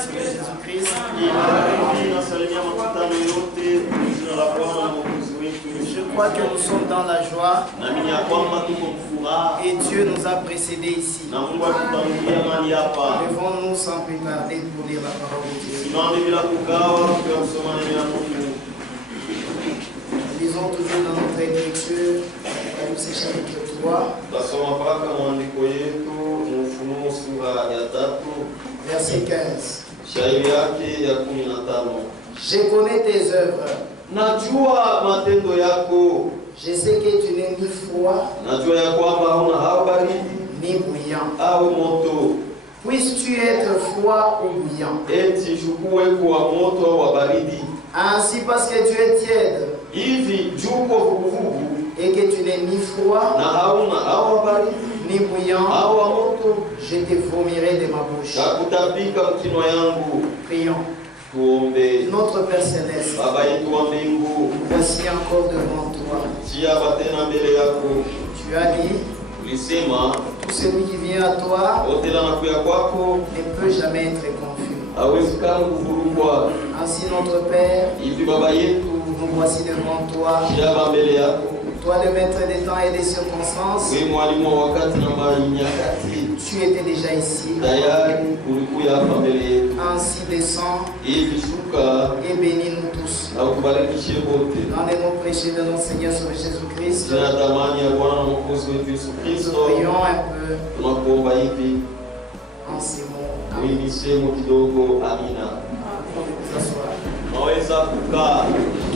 Seigneur Jésus-Christ. Je crois que nous sommes dans la joie et Dieu nous a précédés ici. Levons-nous sans plus tarder pour lire la parole de Dieu. Lisons toujours dans notre écriture, Apocalypse chapitre 3, verset 15. Je connais tes œuvres. Najua matendo yako. Je sais que tu n'es ni froid, Najua ya kwamba hauna hao baridi ni bouillant. au moto. Puisses-tu être froid ou bouillant? Eti chukue kwa moto au wa baridi. Ainsi parce que tu es tiède Hivi juko vuguvugu et que tu n'es ni froid, na hauna hao wa baridi ni bouillant, au wa moto, je te vomirai de ma bouche. takutapika mkino yangu. Prions. Tuombe. Notre Père Céleste, Baba yetu wa mbingu, voici encore devant toi. chia batena mbele yako. Tu as dit, Ulisema tout celui qui vient à toi wote nakuya kwako ne peut jamais être confus. hawezi kama kuvurugwa. Ainsi notre Père, Hivi Baba yetu, nous voici devant toi, chia ba mbele yako. toi le maître des temps et des circonstances. Wewe mwalimu wa wakati na nyakati, Tu étais déjà ici. tayari ulikuya hapa mbele yetu. Ainsi descends Hivi shuka et bénis-nous tous. na ukubarikishe wote. Dans les noms précieux de notre Seigneur sur Jésus-Christ, Jina tamani ya Bwana na Mwokozi wetu Yesu Kristo, prions un peu tunakuomba hivi, en ces mots. mwingi sehemu kidogo. Amina. Vous asseoir. Naweza kukaa.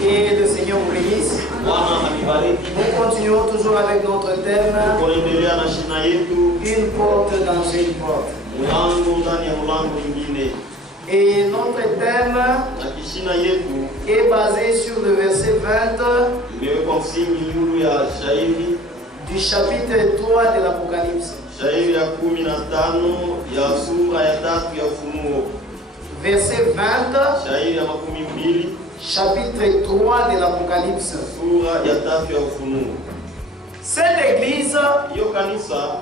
Que le Seigneur vous bénisse. Bwana amibariki. Nous continuons toujours avec notre thème, Kuendelea na shina yetu, une porte dans une porte. mlango ndani ya mlango mwingine. Et notre thème Na kishina yetu est basé sur le verset 20 imewekwa msingi yulu ya shairi du chapitre 3 de l'Apocalypse. shairi ya 15 ya sura ya 3 ya Ufunuo. Verset 20, Shairi ya 12 chapitre 3 de l'Apocalypse. sura ya 3 ya Ufunuo. Cette église, Hiyo kanisa,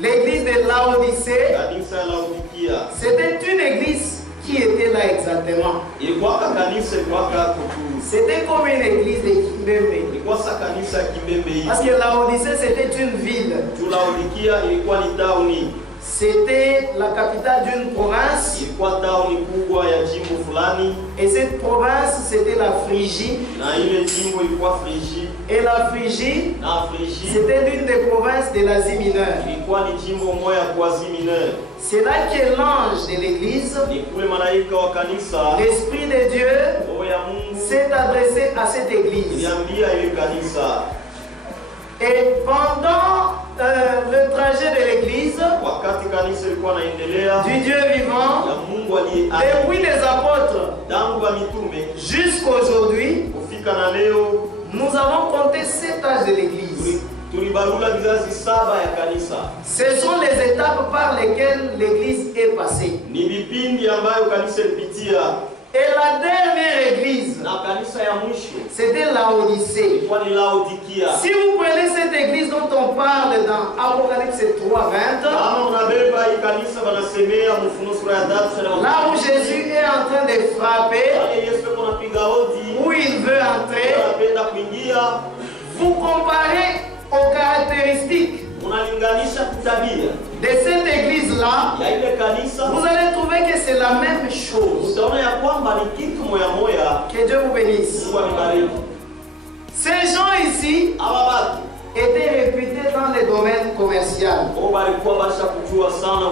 l'église de Laodicée, kanisa ya Laodikia, c'était une église qui était là exactement. ilikuwa kanisa ilikuwa kutu. C'était comme une église de Kimbembe. Ilikuwa sa kanisa ya Kimbembe hii. Parce que Laodicée, c'était une ville. Tu Laodikia ilikuwa ni tauni. C'était la capitale d'une province. Ilikuwa tauni kubwa ya jimbo fulani. Et cette province, c'était la Phrygie. Na ile jimbo ilikuwa Phrygie. Et la Phrygie, Na Phrygie c'était l'une des provinces de l'Asie mineure. ilikuwa ni jimbo moja kwa Asia Mineure. C'est là que l'ange de l'église, Ni kule malaika wa kanisa, l'Esprit de Dieu, roho ya Mungu s'est adressé à cette église. iliambia ile kanisa. Et pendant le trajet de l'église, Wakati kanisa ilikuwa naendelea, du Dieu vivant, ya Mungu aliye depuis les apôtres tangu wa mitume jusqu'aujourd'hui, kufika na leo, nous avons compté 7 âges de l'église. tulibarula vizazi 7 ya kanisa. Ce sont les étapes par lesquelles l'église est passée. Ni vipindi ambayo kanisa ilipitia, Et la dernière église, na kanisa ya mwisho c'était Laodicée. ilikuwa ni Laodikia. Si vous prenez cette église dont on parle dans Apocalypse 3:20, Kama unabeba hii kanisa wanasemea Ufunuo sura ya 3 là où Jésus est en train de frapper, pale Yesu yuko anapiga hodi, où il veut entrer, anapenda kuingia, vous comparez aux caractéristiques unalinganisha tabia de cette église-là, ya ile kanisa, vous allez trouver que c'est la même chose. utaona ya kwamba ni kitu moya moya. Que Dieu vous bénisse. Mungu amibariki. Ces gens ici Aba batu étaient réputés dans le domaine commercial. wao walikuwa basha kujua sana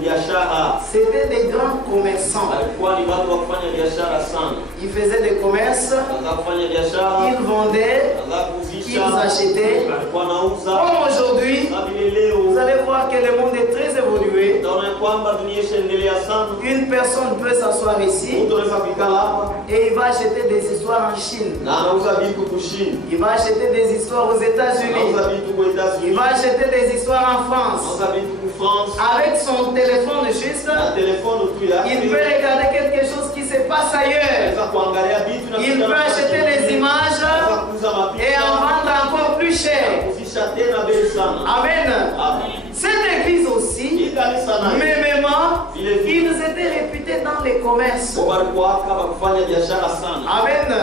biashara, C'était des grands commerçants. walikuwa ni watu wa kufanya biashara sana, Ils faisaient des commerces, wakaanza kufanya biashara, ils vendaient, wakaanza ils kuzisha, achetaient. walikuwa nauza. Comme aujourd'hui, Kama vile leo vous allez voir que le monde est très évolué. utaona kwamba dunia ishaendelea sana. Une personne peut s'asseoir ici Mtu anaweza kukala hapa et il va acheter des histoires en Chine. na anauza vitu kushini, Il va acheter des histoires aux États-Unis. anauza vitu kwa Il États-Unis, va acheter des histoires en France. anauza vitu kwa France. Avec son téléphone juste, Na telefoni tu yake il peut regarder quelque chose qui se passe ailleurs. anaweza kuangalia vitu na Il peut acheter des images anaweza kuuza et en mapicha vendre encore plus cher. kuzisha tena bei sana. Amen. Amen. Cette église aussi, Hii kanisa nayo mêmement, vile vile ils étaient réputés dans de commerce. walikuwaka bakufanya biashara sana. Amen.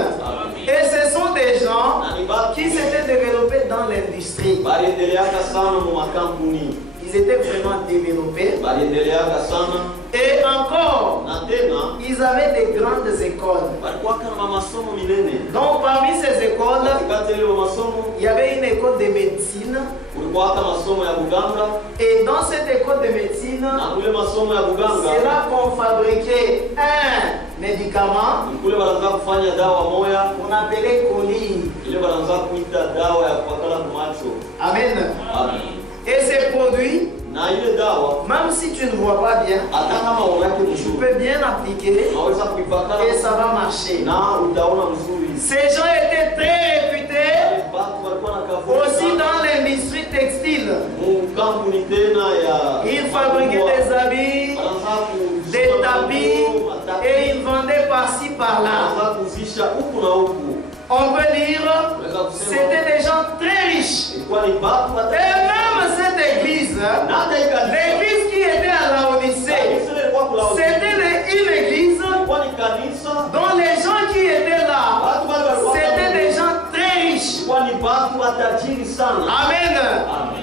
Et ce sont des gens Na ni batu qui s'étaient développés dans l'industrie. baliendeleaka sana mu makampuni, Ils étaient vraiment développés. baliendeleaka sana Et encore, na tena ils avaient des grandes écoles. balikuwaka na masomo minene. Donc parmi ces écoles, Katikati ya ile masomo il y avait une école de médecine. kulikuwaka masomo ya buganga, Et dans cette école de médecine, na kule masomo ya buganga c'est là qu'on fabriquait un médicament kule banaanza kufanya dawa moya qu'on appelait colis. ile banaanza kuita dawa ya kupakala kumacho. Amen. Amen. Et ces produits, Na ile dawa même si tu ne vois pas bien, hata kama unake tu mzuri peux bien appliquer unaweza kuipakala et ça va marcher. na utaona mzuri. Ces gens étaient très réputés Watu walikuwa na kavuta aussi dans l'industrie textile. mu kampuni tena ya Ils fabriquaient des habits, des tapis et ils vendaient par-ci par-là. wanaanza kuzisha huku na huku. On peut dire c'était des gens très riches. Ilikuwa ni batu hata Et même cette église, na hata ikanisa l'église qui était à Laodicée, kanisa ilikuwa kula c'était une église ilikuwa ni kanisa dont les gens qui étaient là, watu wale walikuwa c'était des gens très riches. ilikuwa ni batu watajiri sana. Amen.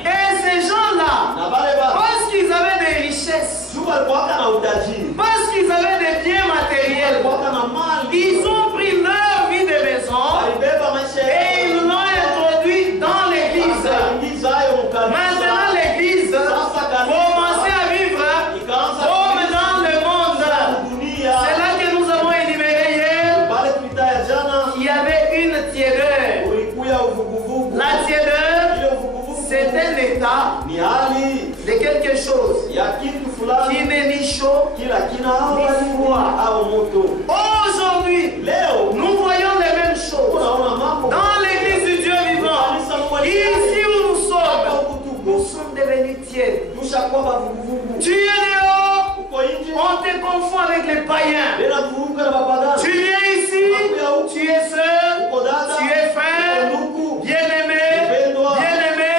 Et ces gens-là, Na wale batu parce qu'ils avaient des richesses, juu walikuwa na utajiri, parce qu'ils avaient des biens matériels, walikuwa na mali, ils ont pris leur vie de maison walibeba maisha et ils l'ont introduit dans l'église. wakaingiza hayo mkanisa. Maintenant, l'église commençait à vivre Ikaanza comme dans le monde. dunia C'est là que nous avons énuméré hier pale tuita ya jana qu'il y avait une tiédeur. ulikuya uvuguvugu. La tiédeur, Ile uvuguvugu c'est un état ni hali de quelque chose ya kitu fulani qui n'est ni chaud. kila kina Ni froid. au moto. Aujourd'hui, Leo nous voyons les mêmes choses. unaona mambo Dans l'église du Dieu vivant, ici où nous sommes devenus tièdes. tushakuwa bavuguvugu. Tu es dehors, Uko nje on te confond avec les païens. bila kuvuka na mapagano. Tu viens ici, tu es sœur, Uko dada, tu es frère, uko ndugu, bien-aimé, bien-aimé.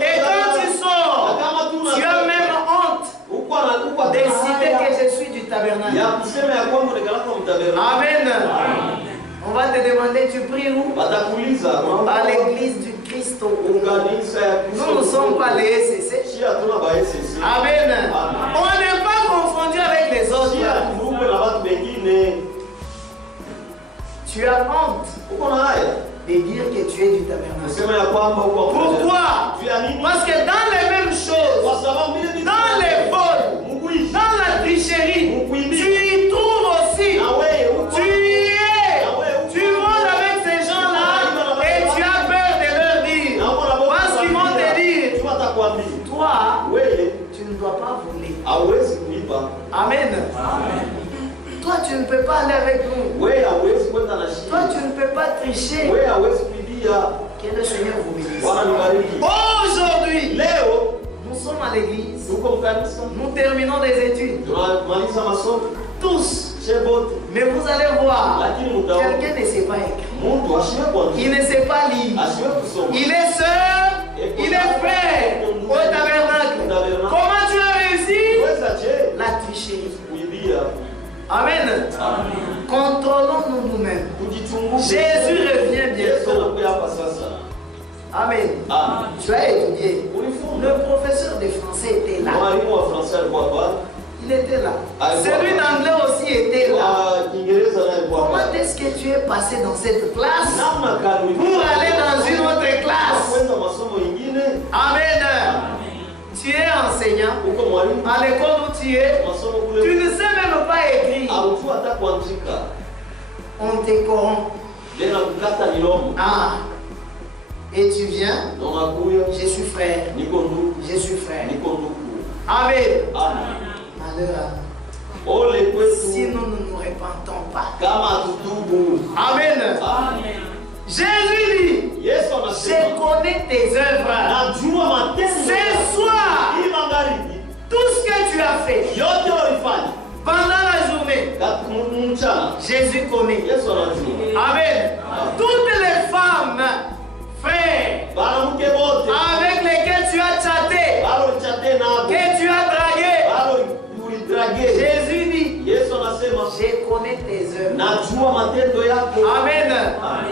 Et quand tu na sors, kama tu as même honte uko na uko de citer que je suis du tabernacle. ya kusema ya kwamba unakalaka mtabernakulo. Amen. On va te demander, tu pries où? Watakuuliza À l'église du Christ au Congo. kanisa ya Kristo. Nous ne sommes pas les SCC. Si hatuna ba SCC. Amen. On n'est pas confondu avec les Si autres. hatuvuke na watu wengine. Tu as honte Uko na haya de dire que tu es du tabernacle. kusema ya kwamba uko Pourquoi? tu ya nini? Parce que dans les mêmes choses, Kwa sababu vile vitu dans les vols, mkuishi dans la tricherie, tu y trouves aussi. na wewe uko Tu y es. Tu voles avec ces gens-là et tu as peur de leur dire. na uko na boka. Parce qu'ils vont te dire, tu watakwambia toi, wewe tu ne dois pas voler. hauwezi kuiba. Amen. Toi, tu ne peux pas aller avec nous. Wewe hauwezi kwenda na shida. Toi, tu ne peux pas tricher. Wewe hauwezi kuibia. Que le Seigneur vous bénisse. Bwana nibariki. Aujourd'hui, Leo nous sommes à l'église. tuko mkanisa. Nous terminons des études. Tunamaliza masomo. Tous. Shebote. Mais vous allez voir, Lakini mtaona quelqu'un ne sait pas écrire. mtu asiwe kuandika. Il ne sait pas lire. Asiwe kusoma. Il est sœur, il est frère au tabernacle. Comment tu as réussi? Weza je La tricherie. kuibia. Amen. Contrôlons-nous nous-mêmes. Kujichunguza. Jésus revient Yesu bientôt. anakuja hapa sasa. Amen. Amen. Tu as étudié. Ulifunga. Le professeur de français était là. Mwalimu wa Fransa alikuwa hapa. Il était là. Celui d'anglais aussi était là. Wa Kiingereza naye alikuwa hapa. Comment est-ce que tu es passé dans cette classe Namna gani pour aller dans une autre classe? kwenda masomo ingine? Amen. Tu es enseignant. Uko mwalimu. À l'école où tu es, Masomo tu kule. ne sais même pas écrire. Haujui hata kuandika. On te corrompt. Tena kukata milomo. Ah. Et tu viens, Na unakuya. je suis frère. Niko ndugu. Je suis frère. Niko ndugu. Amen. Amen. Malheur à nous. Ole Si kwetu nous ne nous repentons pas. kama hatutubu. Amen. Amen. Jésus dit, Yesu je anasema connais tes œuvres. najua matendo Ce yako. soir, Hii magharibi tout ce que tu as fait yote walifanya pendant la journée, mchana. Jésus connaît. Yesu anajua. Amen. Toutes les femmes, frères, Wanamke wote avec lesquelles tu as chatté, bado ulichate nabo, que tu as dragué, bado ulidrage. Jésus dit, Yesu anasema connais tes œuvres. Najua matendo yako. Amen.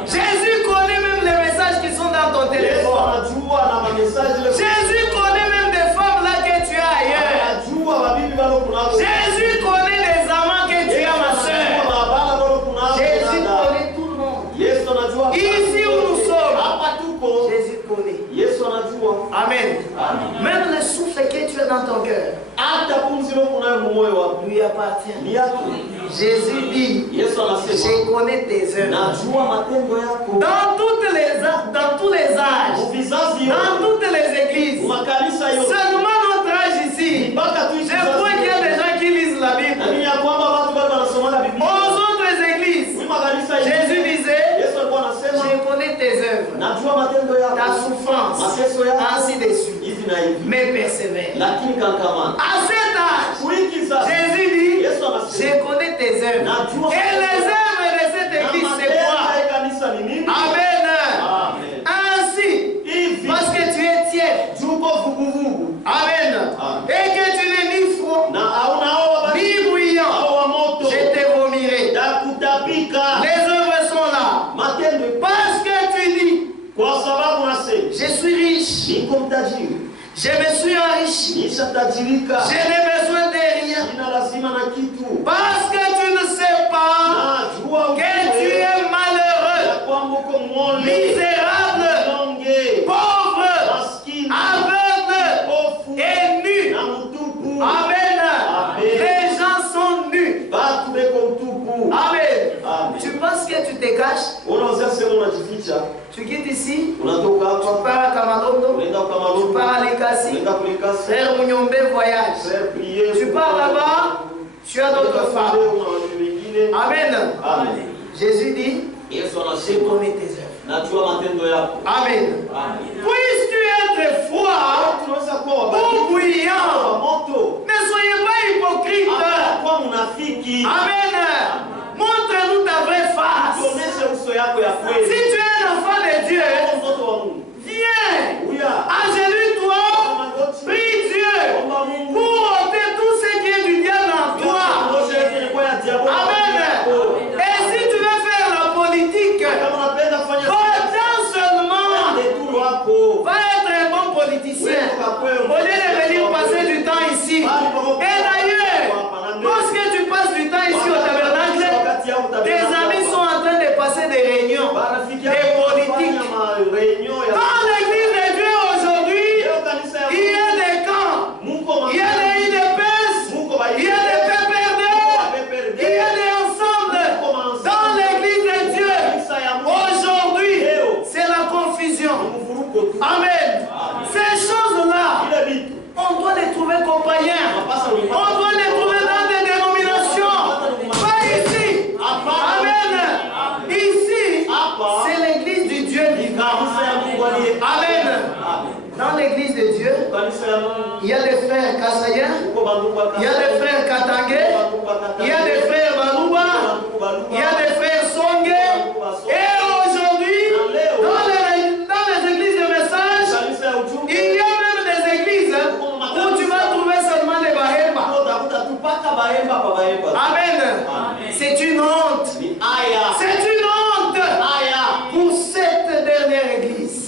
Jésus connaît même les messages qui sont dans ton Yesu téléphone. anajua na mamesaji le. Jésus connaît même des femmes là que tu as ailleurs. Anajua babibi balo kunako. Jésus connaît les amants que tu as, ma soeur. Mabala balo kunako. Jésus connaît tout le monde. Yesu anajua. Ici où nous sommes, Hapa tuko. Jésus connaît. Yesu anajua. Amen. Même le souffle que tu as dans ton cœur Hata pumzi lako kunayo moyo wako. lui appartient. Ni yako. Jésus dit, Yesu anasema. je connais tes œuvres. Najua matendo yako. Dans tous les âges, Vizazi dans yote. toutes les églises, Makanisa yote. seulement notre âge ici. Mpaka tu Je vois qu'il y a des gens qui lisent la Bible. Nani ya kwamba watu bado wanasoma na Biblia. Aux autres églises, Ni makanisa yote. Jésus disait, Yesu alikuwa anasema, je connais tes œuvres, najua matendo yako. ta souffrance, Mateso yako. ainsi de suite. Hivi na hivi. Mais persévère. Lakini kankamana. À cet âge, Wiki sasa. Jésus dit, Yesu anasema. je connais tes œuvres. Et les œuvres de cette église, c'est quoi? Kanisa ni nini? Amen. Amen. Ainsi, Hivi. parce que tu es tiède. Juko vuguvugu. Amen. Amen. Et que tu n'es ni froid, Na hauna hao ni bruyant. wa moto. Je te vomirai. Takutapika. Les œuvres sont là. Matendo. Parce que tu dis, Kwa sababu nasema. je suis riche. Niko mtajiri. Je me suis enrichi. Nishatajirika. Je n'ai besoin de rien. Sina lazima na kitu. Parce que tu ne sais pas Najua que tu es malheureux, ya kwamba uko mwone. misérable, Mnyonge. pauvre, Maskini. aveugle Hofu. et nu. Na mtupu. Amen. Amen. Les gens sont nus. Batu beko mtupu. Amen. Amen. Tu penses que tu te caches? Unaweza sema unajificha. Tu quittes ici, Unatoka tu hapa. pars à Kamalondo, Unaenda kwa tu Maloko. pars à Lekasi, Unaenda kulikasi. frère Munyombe voyage. Faire prier. Tu pars là-bas, tu as d'autres femmes. Amen. Amen. Jésus dit, Yesu je anasema connais tes œuvres. najua matendo yako. Amen. Amen. Puisses-tu être froid Tunaweza kuwa ou wa bruyant, moto. ne soyez pas hypocrite. Kwa munafiki. Amen. Montre-nous ta vraie face. Tuoneshe uso yako ya Si kweli. tu es un enfant de Dieu, Mtoto wa Mungu. viens, Uya. agenouille-toi, Magoti. prie Dieu Omba Mungu. pour ôter tout ce qui est du diable en toi. Ondoshe yote ilikuwa ya diabolo. Amen. Et si tu veux faire la politique, Kama unapenda kufanya attends seulement, detour wako. va être un bon politicien. Au lieu de venir passer du temps ici. Et d'ailleurs, lorsque tu passes du temps ici au tabernacle, tes amis sont en train de passer des réunions, des politiques. Dans l'église de Dieu aujourd'hui, il y a des camps, il y a des IDPS, il y a des PPRD, il y a des ensembles. Dans l'église de Dieu, aujourd'hui, c'est la confusion. Amen. Ces choses-là, on doit les trouver comme païens. On doit les trouver dans des dénominations. Pas ici. Amen. Ici, c'est l'église du Dieu vivant. Amen. Dans l'église de Dieu, il y a des frères Kassaïens, il y a des frères Katangé, il y a des frères Balouba, il y a des frères Songé. Et aujourd'hui, dans les églises de message, il y a même des églises où tu vas trouver seulement les Bahemba. Amen. C'est une honte. C'est une honte pour cette dernière église.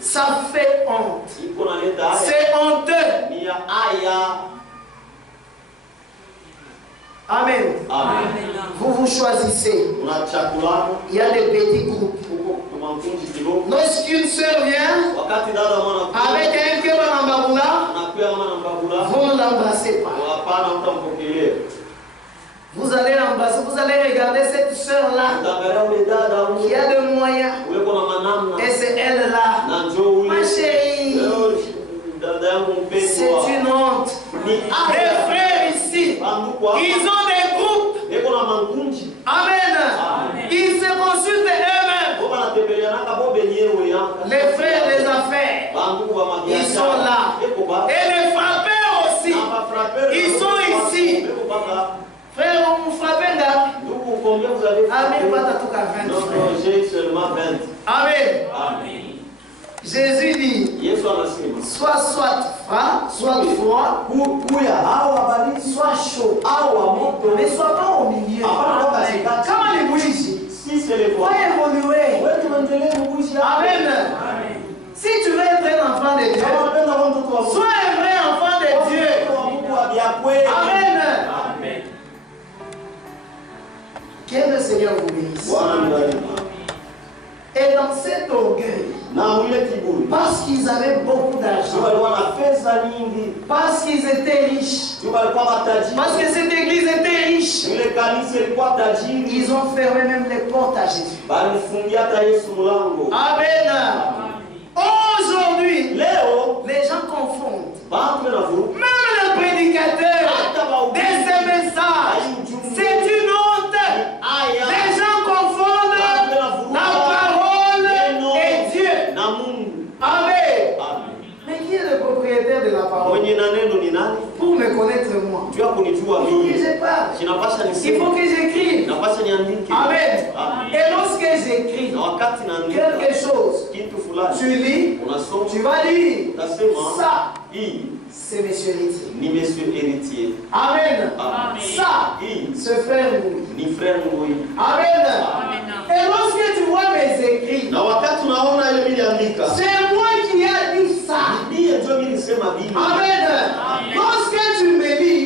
Ça fait honte. C'est honteux. Amen. Vous vous choisissez. Il y a des petits groupes. Lorsqu'une sœur vient avec un kebanambaboula, vous ne l'embrassez pas. Vous allez l'embrasser, vous allez regarder cette sœur-là qui a des moyens. Et c'est elle-là. Ma chérie, c'est une honte. Les frères ici, ils ont des groupes. Amen. Ils se consultent eux-mêmes. Les frères des affaires, ils sont là. Et les frappeurs aussi, ils sont ici. Frère, on vous frappe un gars. Amen. Pas tout qu'à 20. Non, j'ai seulement 20. Amen. Jésus dit, soit froid, soit chaud. Ne sois pas Va évoluer. Amen. Si tu veux être un enfant de Dieu, sois un vrai enfant de Dieu. Amen. Que le Seigneur vous bénisse. Et dans cet orgueil, parce qu'ils avaient beaucoup d'argent, parce qu'ils étaient riches, parce que cette église était riche, ils ont fermé même les portes à Jésus. Amen. Aujourd'hui, les gens confondent. Même le prédicateur de ces messages, c'est une honte. Les gens confondent la parole et Dieu. Amen. Mais qui est le propriétaire de la parole? Pour me connaître moi, il faut que je parle. Il faut que j'écrive. Amen. Et lorsque j'écris quelque chose, tu lis, tu vas lire. Ça, c'est monsieur héritier. Amen. Ça, c'est frère Louis. Amen. Et lorsque tu vois mes écrits, c'est moi qui ai dit ça. Amen. Lorsque tu me lis,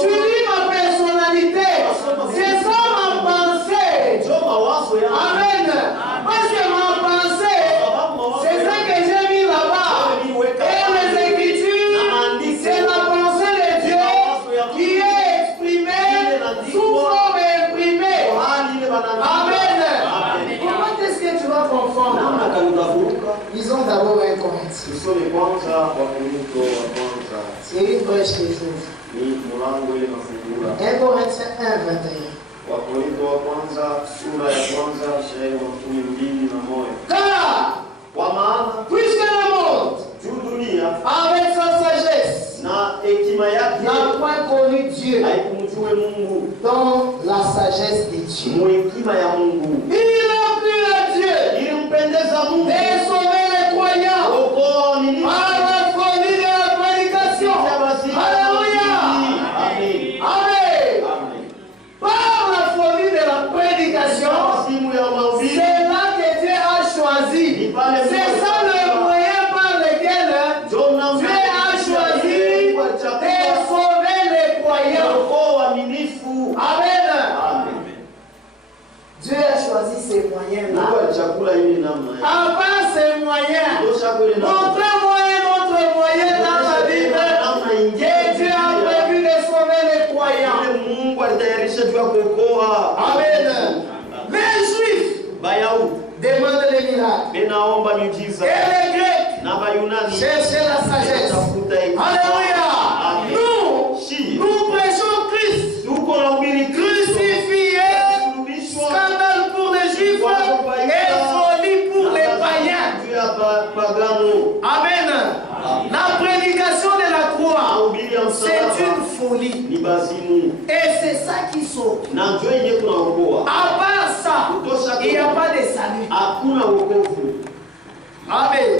tu lis ma personnalité. C'est ça ma pensée. Amen. Parce que ma pensée, c'est ça que j'ai mis là-bas. Et les Écritures, c'est la pensée de Dieu qui est exprimée sous forme imprimée. Amen. Comment est-ce que tu vas comprendre? Lisons d'abord 1 Corinthiens. C'est une brèche qui s'ouvre. 1 Corinthiens 1, 21. Car, puisque le monde, avec sa sagesse, n'a point connu Dieu dans la sagesse de Dieu, il a plu à Dieu de sauver les croyants par la folie de la prédication. Alléluia. Amen. Par la folie de la prédication, c'est là que Dieu a choisi. C'est ça le moyen par lequel Dieu a choisi de sauver les croyants. Amen. Dieu a choisi ces moyens-là. À part ces moyens, montrez-moi un autre moyen dans la Bible que Dieu a prévu de sauver les croyants. Amen. Les Juifs demandent les miracles. Et les Grecs cherchent la sagesse. Alléluia. Nous prêchons Christ. Crucifié, scandale pour les Juifs et folie pour les païens. Amen. La prédication de la croix, c'est une folie. Et c'est ça qui sauve. À part ça, il n'y a pas de salut. Amen.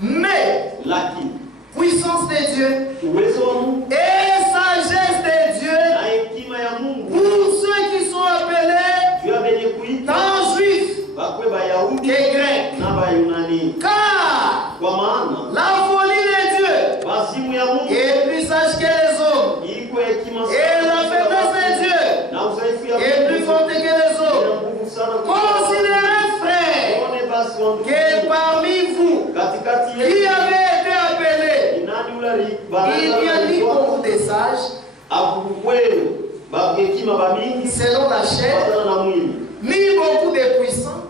Mais puissance de Dieu et sagesse de Dieu pour ceux qui sont appelés tant juifs que grecs. Car la folie de Dieu est plus sage que les hommes, et la faiblesse de Dieu est plus forte que les hommes. Considérez, frères, que parmi vous qui avez été appelés, il n'y a ni beaucoup de sages selon la chair, ni beaucoup de puissants,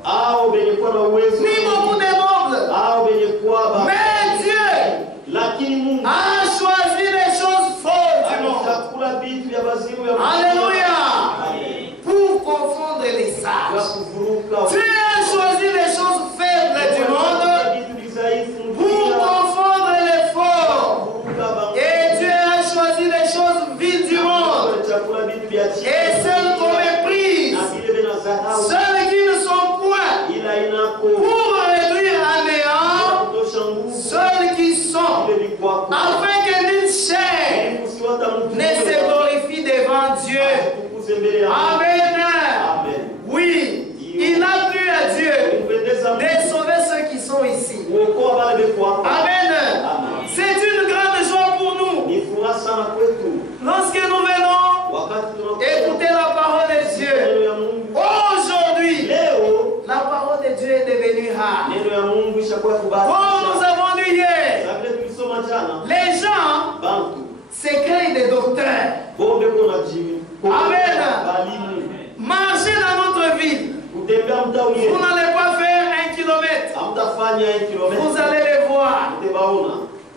ni beaucoup de nobles. Mais Dieu a choisi les choses folles du monde. Alléluia. Pour confondre les sages. Dieu a choisi les choses faibles du monde pour confondre les forts. Et Dieu a choisi les choses viles du monde et celles qu'on méprise, celles qui ne sont point, pour réduire à néant celles qui sont, afin que nulle chair ne se glorifie devant Dieu. Amen. Oui, il a plu à Dieu de sauver ceux qui sont ici. Amen. C'est une grande joie pour nous. Lorsque nous venons écouter la parole de Dieu, aujourd'hui, la parole de Dieu est devenue rare. Comme nous avons lu hier, les gens se créent des docteurs. Amen. Marchez dans notre ville. Vous n'allez pas faire 1 kilomètre. Vous allez les voir.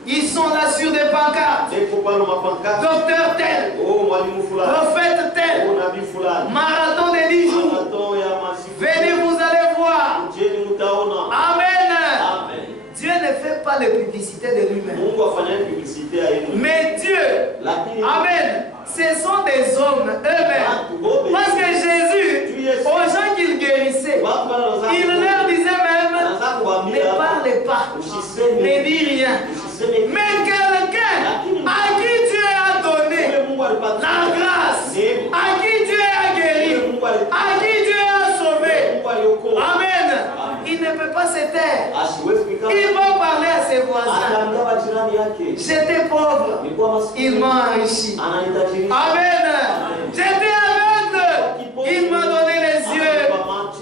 Ils sont là sur des pancartes. Docteur tel, prophète tel, marathon de 10 jours. Venez, vous allez voir. Amen. Dieu ne fait pas de publicité de lui-même. Mais Dieu, amen, ce sont des hommes eux-mêmes. Parce que Jésus, aux gens qu'il guérissait, il leur disait même, ne parlez pas, ne dis rien. Mais quelqu'un à qui Dieu a donné la grâce, à qui Dieu a guéri, à qui Dieu a sauvé, amen, il ne peut pas se taire. Il va parler à ses voisins. J'étais pauvre, il m'a enrichi. Amen. J'étais aveugle, il m'a donné les yeux.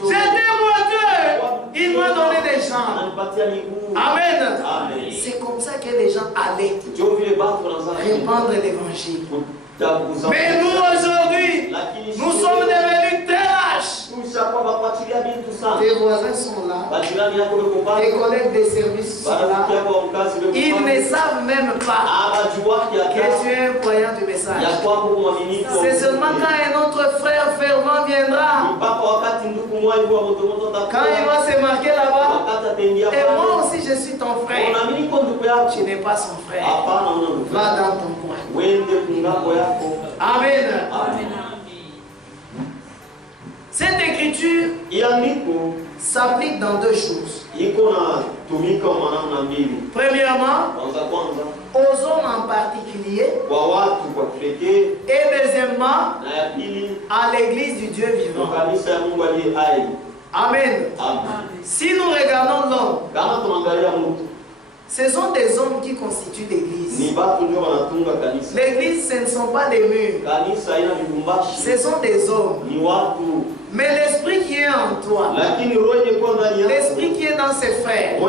J'étais boiteux, il m'a donné des jambes. Amen. C'est comme ça que les gens allaient répandre l'évangile. Mais nous aujourd'hui, nous sommes devenus très lâches. Tes voisins sont là, tes collègues des services sont là. Ils ne savent même pas que tu es un croyant du message. C'est seulement quand un autre frère fervent viendra, quand il va se marquer là-bas, et moi aussi je suis ton frère, tu n'es pas son frère. Va dans ton coin. Amen. Cette écriture s'applique dans deux choses. Premièrement, aux hommes en particulier, et deuxièmement, à l'église du Dieu vivant. Amen. Si nous regardons l'homme, ce sont des hommes qui constituent l'église. L'église, ce ne sont pas des murs. Ce sont des hommes. Mais l'esprit qui est en toi, l'esprit qui est dans ses frères,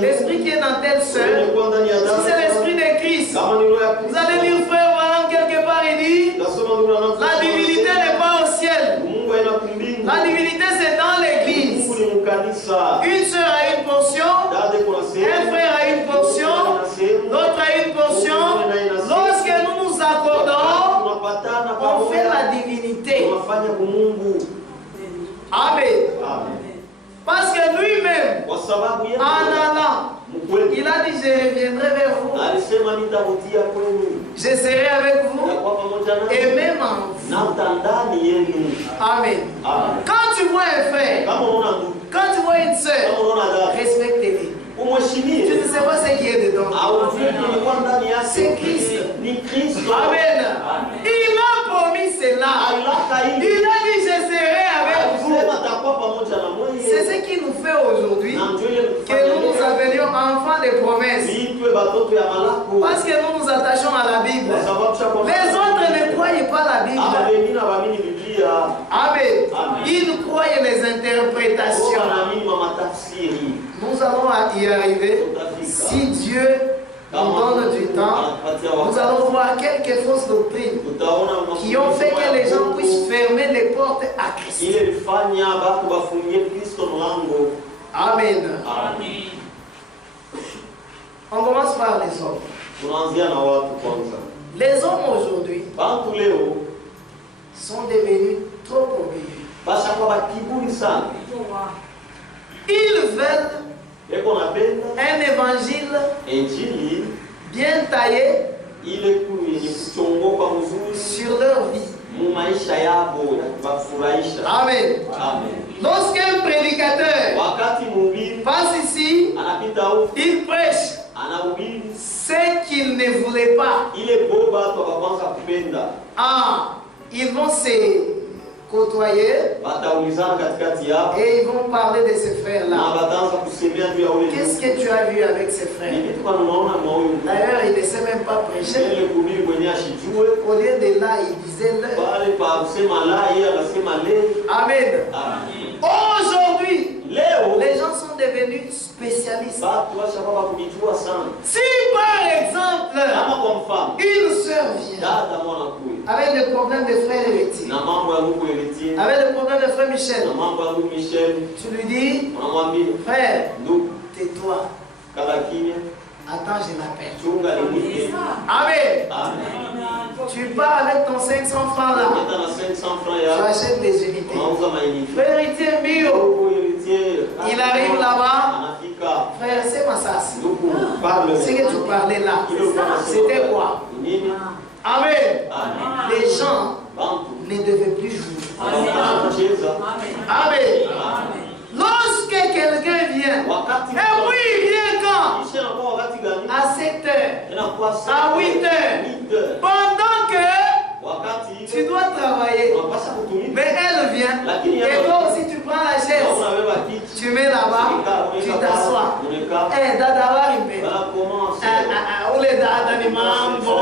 l'esprit qui est dans telle sœur, si c'est l'esprit de Christ, vous allez lire frère Branham quelque part, il dit, la divinité n'est pas au ciel. La divinité c'est dans l'église. Une sœur a une portion, un frère a une portion, l'autre a une portion. Lorsque nous nous accordons, on fait la divinité. Amen. Parce que lui-même, en allant, il a dit, je reviendrai vers vous. Je serai avec vous et même en vous. Amen. Quand tu vois un frère, quand tu vois une soeur, respecte-les. Tu ne sais pas ce qui est dedans. C'est Christ. Amen. Il a promis cela. Il a dit, je serai avec vous. C'est ce qui nous fait aujourd'hui que nous nous appelions enfants des promesses. Parce que nous nous attachons à la Bible. Les autres ne croyaient pas la Bible. Amen. Ils croyaient les interprétations. Nous allons y arriver si Dieu nous donne du temps. Nous allons voir quelques fausses doctrines qui ont fait que les gens puissent fermer les portes à Christ. Amen. On commence par les hommes. Les hommes aujourd'hui sont devenus trop orgueilleux. Ils veulent un évangile bien taillé sur leur vie. Amen. Lorsqu'un prédicateur passe ici, il prêche ce qu'il ne voulait pas. ils vont se côtoyer et ils vont parler de ces frères-là. Qu'est-ce que tu as vu avec ces frères? D'ailleurs, il ne sait même pas prêcher. Au lieu de là, il disait Amen. Aujourd'hui, les gens sont devenus spécialistes. Si par exemple, une sœur vient avec le problème de frère héritier, avec le problème de frère Michel, tu lui dis, frère, tais-toi. Attends, je l'appelle. Amen. Tu pars avec ton 500 francs là. Tu achètes des unités. Frère héritier Mio, il arrive là-bas. Frère, c'est ma sasse. Ce que tu parlais là, c'était quoi? Amen. Les gens ne devaient plus jouer. Amen. Lorsque quelqu'un vient, et oui, il vient quand? À 7 heures, à 8 heures, pendant que tu dois travailler. Mais elle vient, et toi aussi tu prends la chaise, tu mets là-bas, tu t'assois. Eh, d'abord, il met. Où les dates d'animambo?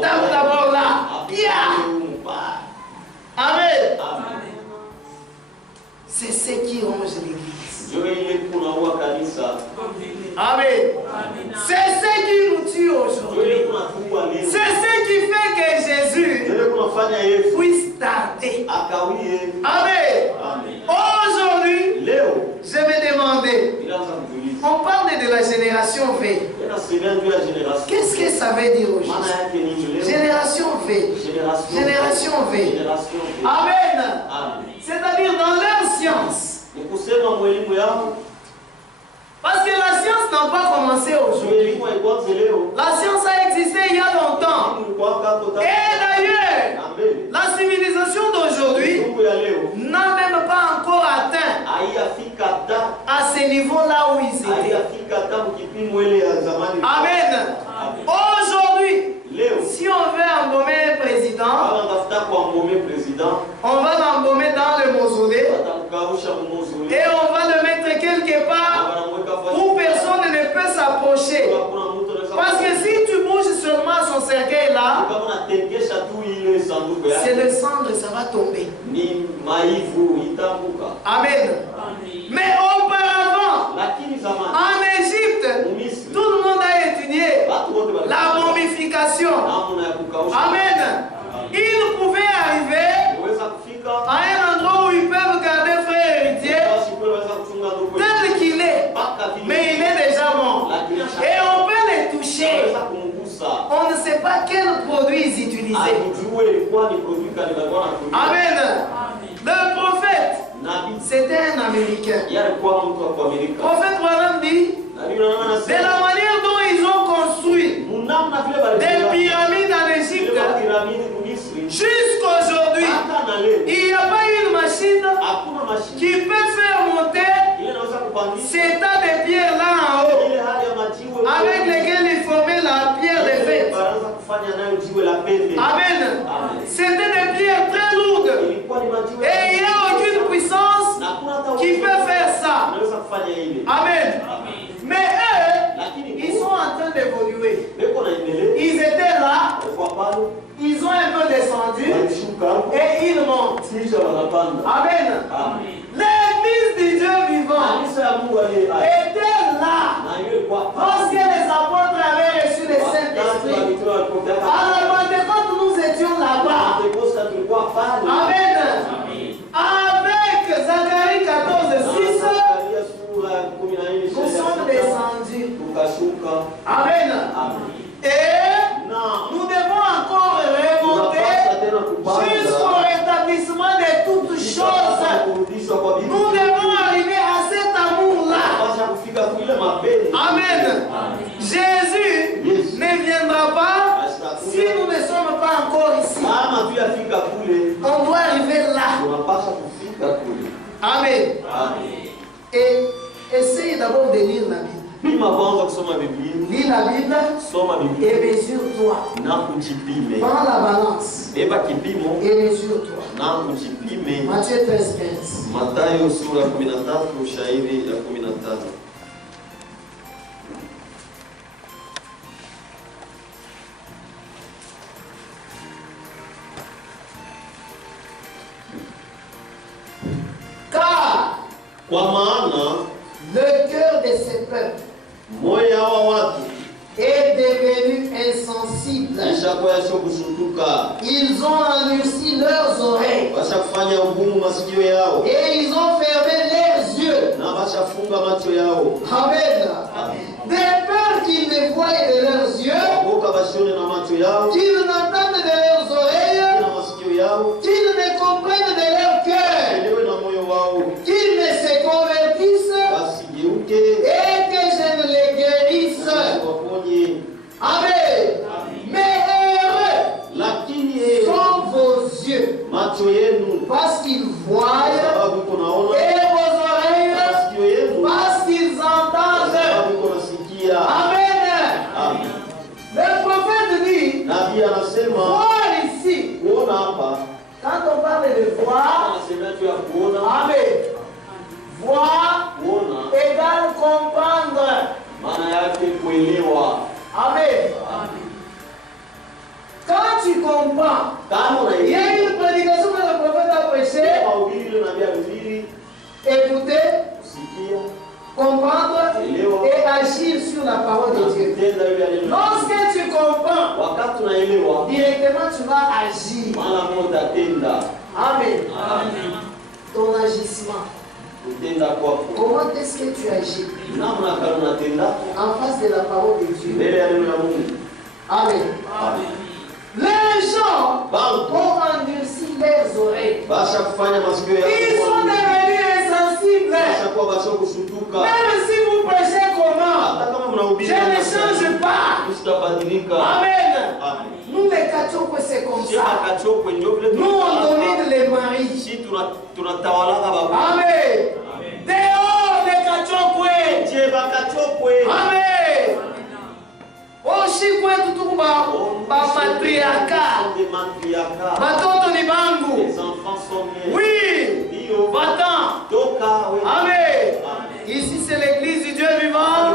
D'abord là. Amen. C'est ce qui ronge l'église. Amen. C'est ce qui nous tue aujourd'hui. C'est ce qui fait que Jésus puisse tarder. Amen. Aujourd'hui, je me demandais, on parle de la génération V. Qu'est-ce que ça veut dire aujourd'hui? Génération V. Génération V. Amen. C'est-à-dire dans leur science. Parce que la science n'a pas commencé aujourd'hui. La science a existé il y a longtemps. Et d'ailleurs, la civilisation d'aujourd'hui n'a même pas encore atteint à ce niveau-là où ils étaient. Amen. Aujourd'hui, si on veut embaumer un président, on va l'embaumer dans le mausolée et on va le mettre quelque part où personne ne peut s'approcher. Parce que si tu bouges seulement son cercueil là, c'est le cendre, ça va tomber. Amen. Mais auparavant, en Égypte, tout le monde a étudié la momification. Amen. Ils pouvaient arriver à un endroit où ils peuvent garder frère héritier tel qu'il est, mais il est déjà mort. Et on peut les toucher. On ne sait pas quels produits ils utilisaient. Amen. Le prophète, c'était un Américain. Le prophète Branham dit, de la manière dont ils ont construit des pyramides en Égypte, jusqu'aujourd'hui, il n'y a pas une machine qui peut faire monter ces tas de pierres là en haut, avec lesquelles ils formaient la pierre de fête. Amen. C'était des pierres très lourdes. Et il n'y a aucune puissance qui peut faire ça. Amen. Mais eux, ils sont en train d'évoluer. Ils étaient là, ils ont un peu descendu et ils montent. Amen. L'église du Dieu vivant était là lorsque les apôtres avaient reçu le Saint-Esprit. À la Pentecôte, nous étions là-bas. Amen. Avec Zacharie 14:6, nous sommes descendus. Amen. Et nous devons encore remonter jusqu'au rétablissement de toutes choses. Nous devons arriver à cet amour-là. Amen. Jésus ne viendra pas si nous ne sommes pas encore ici. On doit arriver là. Amen. Et essayez d'abord de lire la Bible. Pima kwanza kusoma Biblia. Lis la Bible Soma Biblia. et mesure-toi. Na kujipime. Prends la balance Beba kipimo et mesure-toi. na kujipime. Matthieu 13:15. Mathayo sura 13 shairi ya 15. Car Kwa maana le cœur de ces peuples moyo wa watu est devenu insensible. ishakuwa yashokushutuka, Ils ont endurci leurs oreilles washafanya ugumu masikio yao et ils ont fermé leurs yeux. na washafunga macho yao. Amen. De peur qu'ils ne voient de leurs yeux, Wakoka bashone na macho yao qu'ils n'entendent de leurs oreilles, na masikio yao, qu'ils ne comprennent de leur cœur, elewe na moyo wao, qu'ils ne se convertissent wasigeuke et que je ne les guérisse. waponye. Amen. Mais heureux Lakini sont vos yeux, macho yenu parce qu'ils voient, sababu iko naona, et vos oreilles, masikio yenu parce qu'ils entendent. sababu iko nasikia. Amen. Amen. Le prophète dit, Nabii anasema voir ici. kuona hapa, Quand on parle de voir, anasema tu ya kuona, Amen. Voir kuona égale comprendre. maana yake kuelewa. Amen. Quand tu comprends, Kama il y unaelewa a une prédication que le prophète a prêchée. mahubiri ile nabii alihubiri, Écouter, kusikia, comprendre et agir sur la parole na de Dieu. kutenda yule aliye. Lorsque tu comprends, Wakati unaelewa, directement tu vas agir. mara moja utatenda. Amen. Ton agissement. Kutenda kwako Comment est-ce que tu agis namna kama unatenda en face de la parole de Dieu? mbele ya neno la Mungu. Amen. Les gens Bantu ont endurci leurs oreilles. basha kufanya masikio Ils sont yao, devenus insensibles. basha kuwa basha kushutuka. Même si vous prêchez comment, Hata kama je mnahubiri ne change pas. msitabadilika. Amen. Amen. Nous les Kachokwe, c'est comme Shema ça. kachokwe ndio vile Nous on domine les maris. si tunatawalanga babu. Amen. Dehors les Kachokwe. Je bakachokwe. Amen. Oshi kwetu tuku ba matriarcat. Des matriarcat. Batoto ni bangu. Les enfants sont nés. Oui. Ndio. Va-t'en. Toka we. Amen. Amen. Ici c'est l'église du Dieu vivant.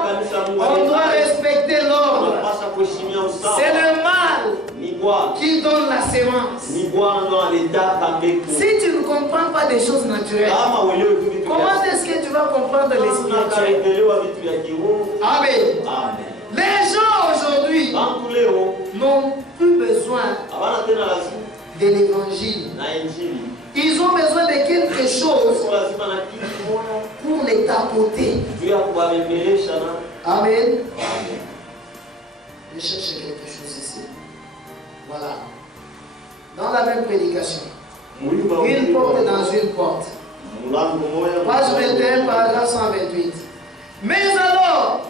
On doit respecter l'ordre. Tunapaswa kuheshimia usawa. C'est le mal Ni Bwana. qui donne la sémence. Ni Bwana ndo anataka mbegu. Si tu ne comprends pas des choses naturelles, Kama uelewe tu vitu comment est-ce que tu vas comprendre les spirituels? unaelewa vitu vya kiroho. Amen. Amen. Les gens aujourd'hui Bantu leo n'ont plus besoin habana tena lazima de l'évangile. na injili. Ils ont besoin de quelque chose Sio lazima na kitu kimoja pour les tapoter. juu ya kubembelesha na. Amen. Je cherche quelque chose ici. Voilà. Dans la même prédication. Une porte dans une porte. Mlango moja. Page 21, paragraphe 128. Mais alors,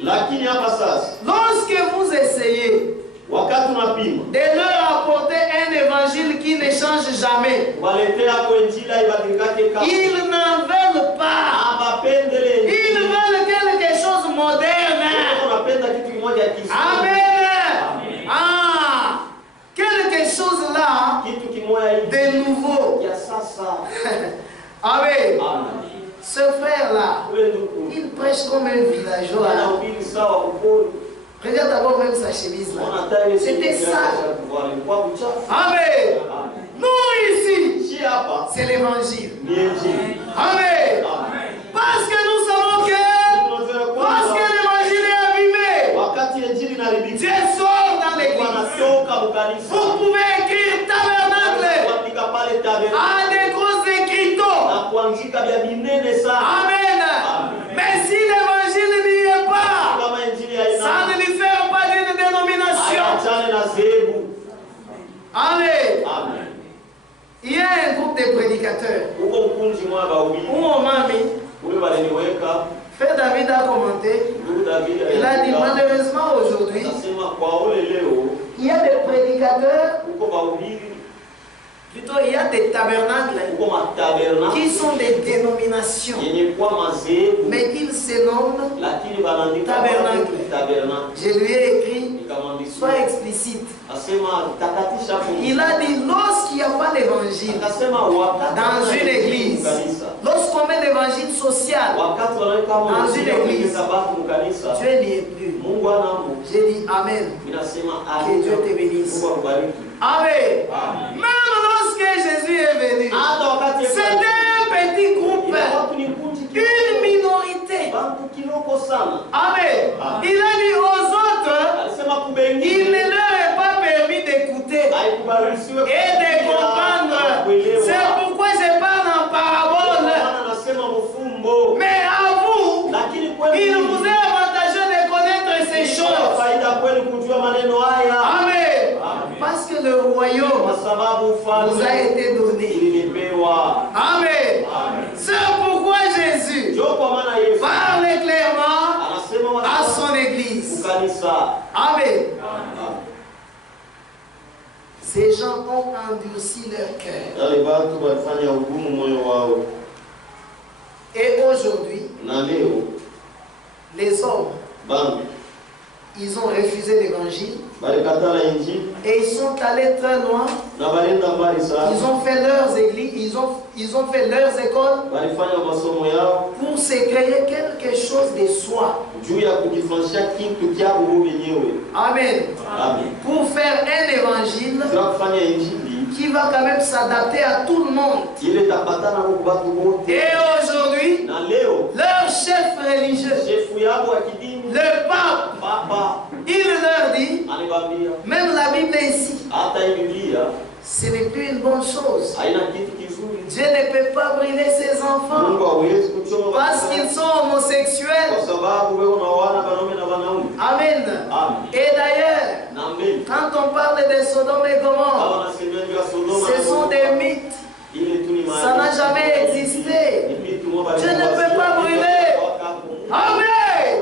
Lakini hapa sasa lorsque vous essayez wakati unapima de leur apporter un évangile qui ne change jamais, waletea hapo injili haibadilikake kama. ils n'en veulent pas. Abapendele. Ils veulent quelque chose de moderne. Unapenda kitu kimoja ya Kristo. Amen. Ah, quelque chose là Kitu kimoja hivi de nouveau. ya sasa. Amen. Amen. Ce frère-là, Ule ndugu il prêche comme un villageois. anahubiri sawa kuponi. Regarde d'abord même sa chemise là. Ona taile C'était sale. Kwa uchafu. Amen. Amen. Nous ici, Si hapa c'est l'évangile. ni injili. Amen. Amen. Parce que nous savons que lorsque l'évangile est abîmé, Wakati injili inaharibika, Dieu sort dans l'église. wanatoka mkanisa. Vous pouvez écrire tabernacle Kuandika pale tabernacle à des gros écriteaux. na kuandika vya minene sana. Amen. Mais si l'évangile n'y est pas, Kama injili ça haina ne lui fait pas d'une dénomination. achane na zehebu. Amen. Amen. Il y a un groupe de prédicateurs. Huko mkunji mwa bahubiri. Où mami, Ule waliniweka Frère David a commenté. ndugu David. Il a dit malheureusement aujourd'hui, Nasema kwa ule leo il y a des prédicateurs huko bahubiri Plutôt, il y a des tabernacles qui sont des dénominations. Mais ils se nomment tabernacle. Je lui ai écrit, sois explicite. Il a dit, lorsqu'il n'y a pas d'évangile dans une église, lorsqu'on met l'évangile social dans une église, Dieu n'y est plus. J'ai dit Amen. Que Dieu te bénisse. Amen. Même lorsque Jésus est venu, c'était un petit groupe, une minorité. Amen. Il a dit aux autres, il ne leur est pas permis d'écouter et de comprendre. C'est pourquoi je parle en parabole. Mais à vous, il vous est avantageux de connaître ces choses. Amen. Parce que le royaume vous a été donné. Amen. C'est pourquoi Jésus parle clairement à son église. Amen. Ces gens ont endurci leur cœur. Et aujourd'hui, les hommes, ils ont refusé l'évangile. Et ils sont allés très loin. Ils ont fait leurs églises, ils ont fait leurs écoles pour se créer quelque chose de soi. Amen. Pour faire un évangile qui va quand même s'adapter à tout le monde. Et aujourd'hui, leur chef religieux, le pape, il leur dit, même la Bible est ici, ce n'est plus une bonne chose. Dieu ne peut pas brûler ses enfants parce qu'ils sont homosexuels. Amen. Et d'ailleurs, quand on parle de Sodome et Gomorrhe, ce sont des mythes. Ça n'a jamais existé. Dieu ne peut pas brûler. Amen.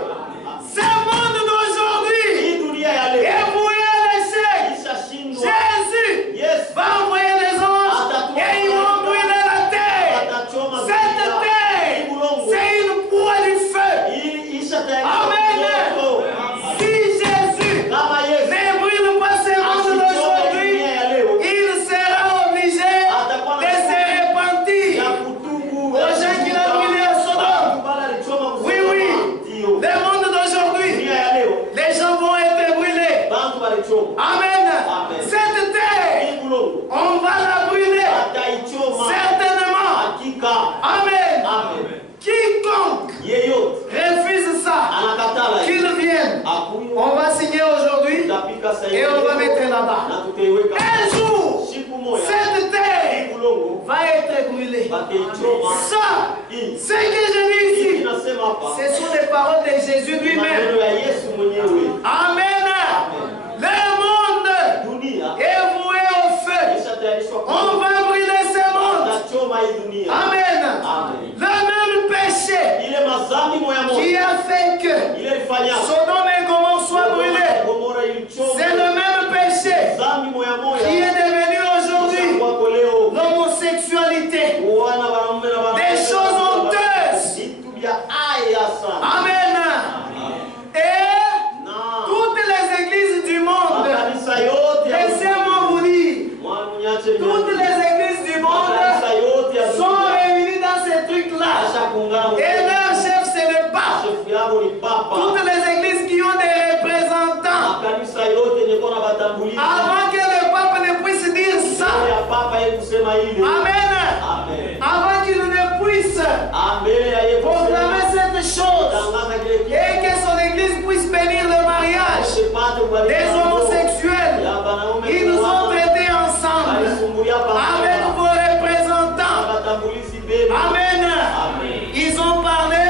C'est le monde d'aujourd'hui est voué à l'échec. Jésus va envoyer les anges et ils vont brûler la terre. Cette terre, c'est une proie du feu. Amen. Si Jésus ne brûle pas ce monde d'aujourd'hui, il sera obligé de se repentir aux gens qu'il a brûlés à Sodome. Oui, oui. Le monde d'aujourd'hui, les gens vont être brûlés. Amen. Cette terre, on va la brûler. Certainement. Amen. Quiconque refuse ça, qu'il vienne. On va signer aujourd'hui et on va mettre là-bas. Un jour, cette terre va être brûlée. Ça, ce que je dis ici, ce sont les paroles de Jésus lui-même. Amen. Le monde est voué au feu. On va brûler ce monde. Amen. Le même péché qui a fait que Sodome et Gomorrhe soient brûlés, c'est le même péché qui est devenu aujourd'hui l'homosexualité. Des choses honteuses. Amen. Et toutes les églises du monde, laissez-moi vous dire, toutes les églises du monde sont réunies dans ces trucs-là. Et leur chef, c'est le pape. Toutes les églises qui ont des représentants, avant que le pape ne puisse dire ça, amen, avant qu'il ne puisse proclamer cette chose et que son église puisse bénir le mariage des homosexuels, ils nous ont traités ensemble avec vos représentants. Amen. Ils ont parlé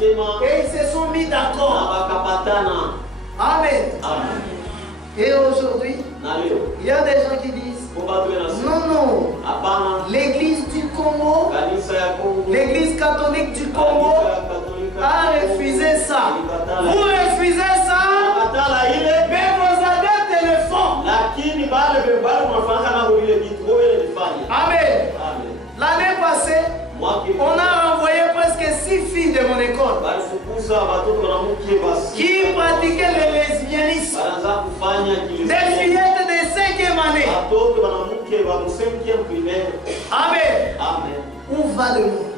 et ils se sont mis d'accord. Amen. Et aujourd'hui, il y a des gens qui disent non, l'église du Congo, l'église catholique du Congo a refusé ça. Vous refusez ça, mais vos adeptes le font. qui pratiquaient le lesbianisme, des fillettes de 5e année. Amen. Où va le monde?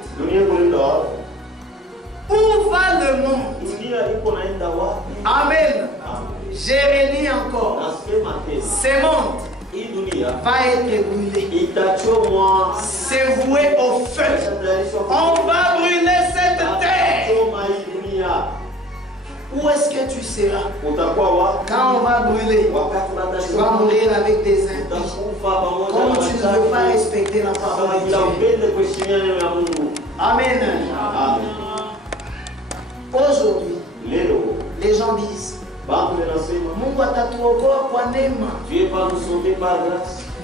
Où va le monde? Amen. J'ai redit encore. Ce monde va être brûlé. C'est voué au feu. On va brûler cette terre. Où est-ce que tu seras? Quand on va brûler, tu vas mourir avec des impies. Comme tu ne veux pas respecter la parole de Dieu. Amen. Aujourd'hui, les gens disent, Mungu atatuokoa kwa neema.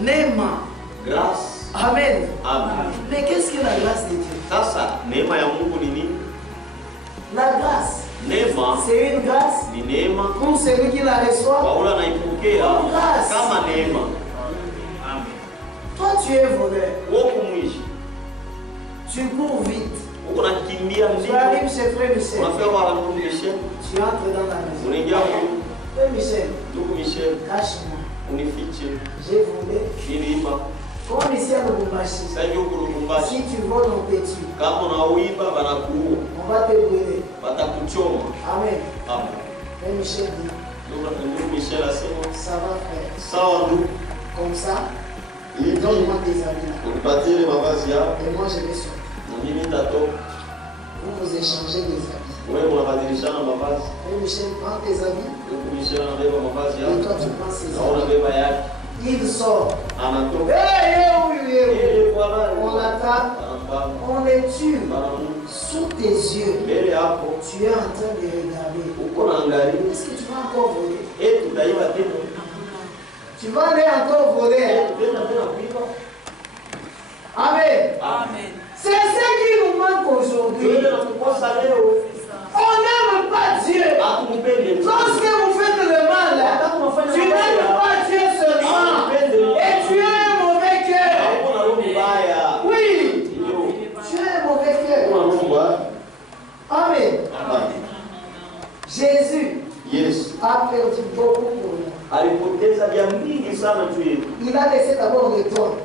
Neema. Amen. Mais qu'est-ce que la grâce de Dieu? La grâce, c'est une grâce pour celui qui la reçoit. Une grâce. Toi, tu es voleur. Tu cours vite. Tu arrives chez Frère Michel. Tu entres dans la maison. Frère Michel, cache-moi. J'ai volé. Comme ici à Lubumbashi. Si tu voles, on te tue. On va te brûler. Amen. Frère Michel dit, ça va frère. Comme ça, donne-moi tes habits. Et moi je vais sortir. Vous vous échangez des habits. Frère Michel, prends tes habits. Et toi tu prends ses habits. Il sort. On l'attrape. On les tue. Sous tes yeux. Tu es en train de regarder. Est-ce que tu vas encore voler? Tu vas aller encore voler. Amen. C'est ce qui nous manque aujourd'hui. On n'aime pas Dieu. Lorsque vous faites le mal, tu n'aimes pas Dieu seulement. Et tu as un mauvais cœur. Oui. Tu as un mauvais cœur. Amen. Jésus a perdu beaucoup pour nous. Il a laissé d'abord le trône.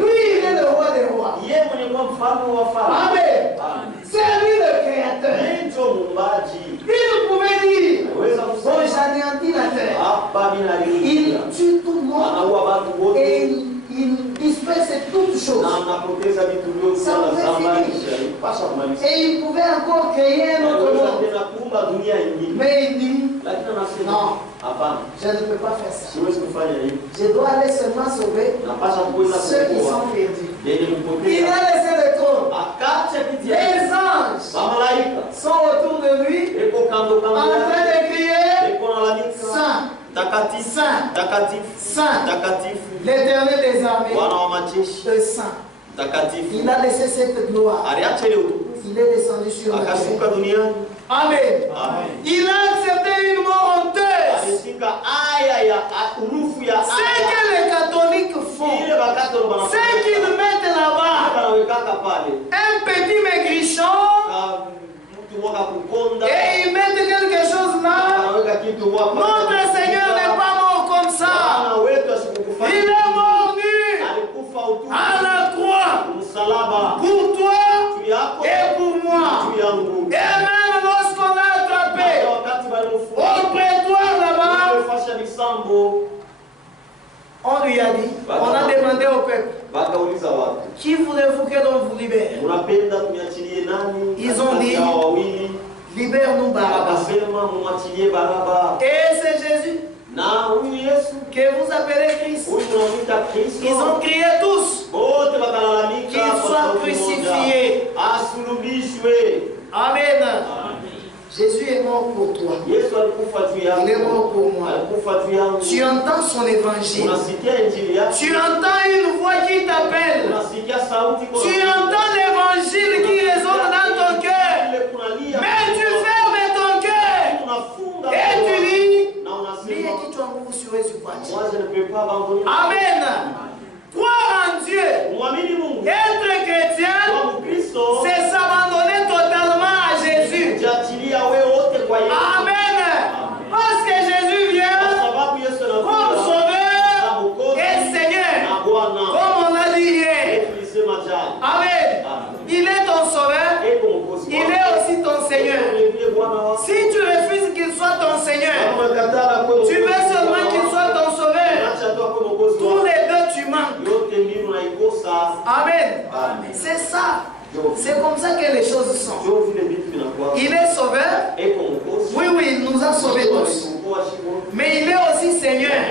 Lui, il est le roi des rois. Amen. C'est lui le créateur. Il pouvait dire, oh, j'anéantis la terre. Il tue tout le monde. Et il disperse toutes choses. Ça pouvait finir. Et il pouvait encore créer un autre monde. Mais il dit, non, je ne peux pas faire ça. Je dois aller seulement sauver ceux qui sont perdus. Il a laissé le trône. Les anges sont autour de lui en train de crier, Saint, Saint, l'Éternel des armées, le Saint. Il a laissé cette gloire. Il est descendu sur la terre. Amen. Il a accepté une mort honteuse. C'est que les catholiques font. C'est qu'ils mettent là-bas un petit maigrichon et ils mettent quelque chose là. Notre Seigneur n'est pas mort comme ça. Il est mort nu à la croix pour toi et pour moi. Et même lorsqu'on a attrapé au prétoire là-bas, on lui a dit, on a demandé au peuple, qui voulez-vous que l'on vous libère? Ils ont dit, libère-nous Barabbas. Et c'est Jésus que vous appelez Christ. Ils ont crié tous qu'il soit crucifié. Amen. Jésus est mort pour toi. Il est mort pour moi. Tu entends son évangile. Tu entends une voix qui t'appelle. Tu entends l'évangile qui résonne dans ton cœur. Mais tu fermes ton cœur. Et tu dis, amen. Croire en Dieu, être chrétien, c'est s'abandonner totalement à Jésus. Tu veux seulement qu'il soit ton sauveur. Tous les deux, tu manques. Amen. C'est ça. C'est comme ça que les choses sont. Il est sauveur. Oui, oui, il nous a sauvés tous. Mais il est aussi Seigneur.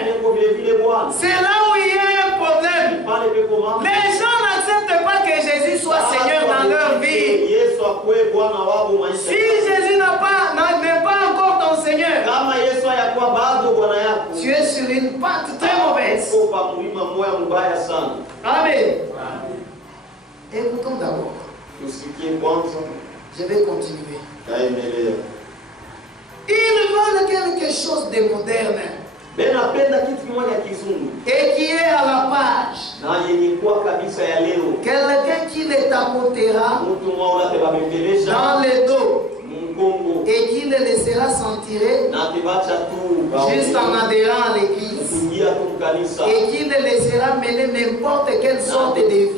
C'est là où il y a un problème. Les gens n'acceptent pas que Jésus soit Seigneur dans leur vie. Si Jésus n'est pas encore ton Seigneur, tu es sur une pente très mauvaise. Amen. Écoutons d'abord. Je vais continuer. Ils veulent quelque chose de moderne et qui est à la page. Quelqu'un qui les tapotera dans le dos et qui les laissera s'en tirer juste en adhérant à l'église et qui les laissera mener n'importe quelle sorte de vie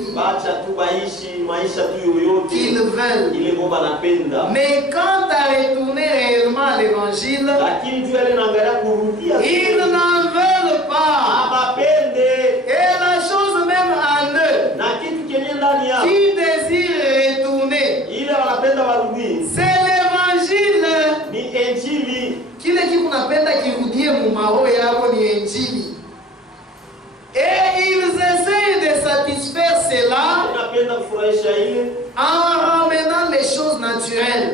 qu'ils veulent. Mais quand à retourner réellement à l'évangile, ils n'en veulent pas. Et la chose même en eux qui désirent retourner, c'est l'évangile. Kile kikunapenda kirudie mumaro yako ni injili. Et ils essayent de satisfaire cela en ramenant les choses naturelles,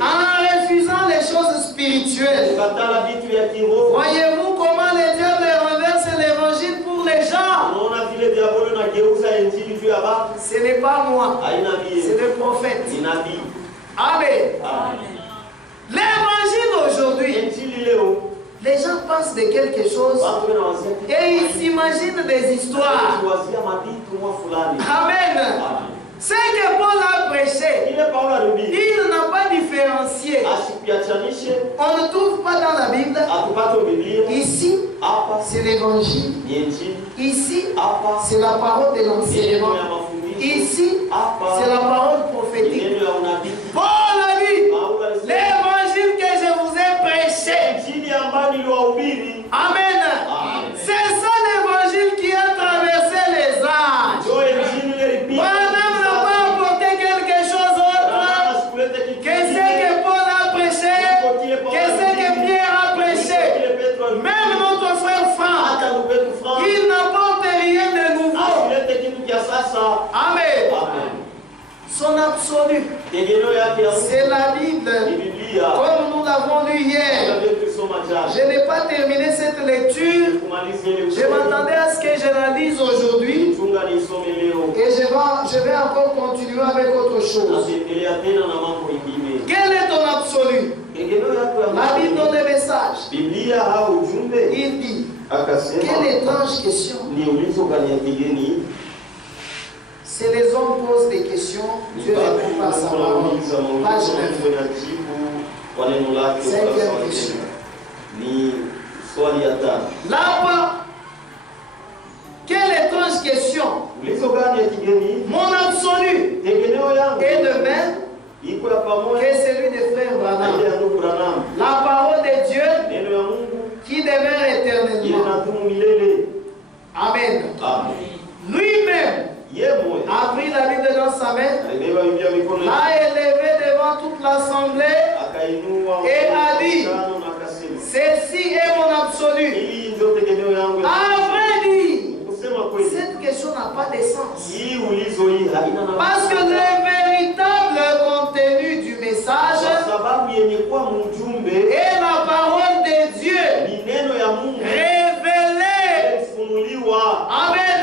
en refusant les choses spirituelles. Voyez-vous comment le diable renverse l'évangile pour les gens? Ce n'est pas moi, c'est le prophète. Amen. L'évangile aujourd'hui, les gens pensent de quelque chose et ils s'imaginent des histoires. Amen. Ce que Paul a prêché, il n'a pas différencié. On ne trouve pas dans la Bible. Ici, c'est l'évangile. Ici, c'est la parole de l'enseignement. Ici, c'est la parole prophétique. Paul a dit, l'évangile que je vous ai prêché. Amen. C'est ça l'évangile qui a traversé les âges. Madame n'a pas apporté quelque chose d'autre que ce que Paul a prêché, que ce que Pierre a prêché. Même notre frère Franck, il n'apporte rien de nouveau. Amen. Son absolu, c'est la Bible, comme nous l'avons lu hier. Je n'ai pas terminé cette lecture. Je m'attendais à ce que je la lise aujourd'hui. Et je vais encore continuer avec autre chose. Quel est ton absolu? La Bible donne le message. Il dit, quelle étrange question. Si les hommes posent des questions, Dieu répond par sa parole. Page 9. Cinquième question. Là-bas, quelle étrange question. Mon absolu est le même que celui des frères Branham. La parole de Dieu qui demeure éternellement. Amen. Lui-même a pris la Bible dans sa main, l'a élevé devant toute l'assemblée et a dit, ceci est mon absolu. À vrai dire, cette question n'a pas de sens. Parce que le véritable contenu du message est la parole de Dieu révélée. Amen.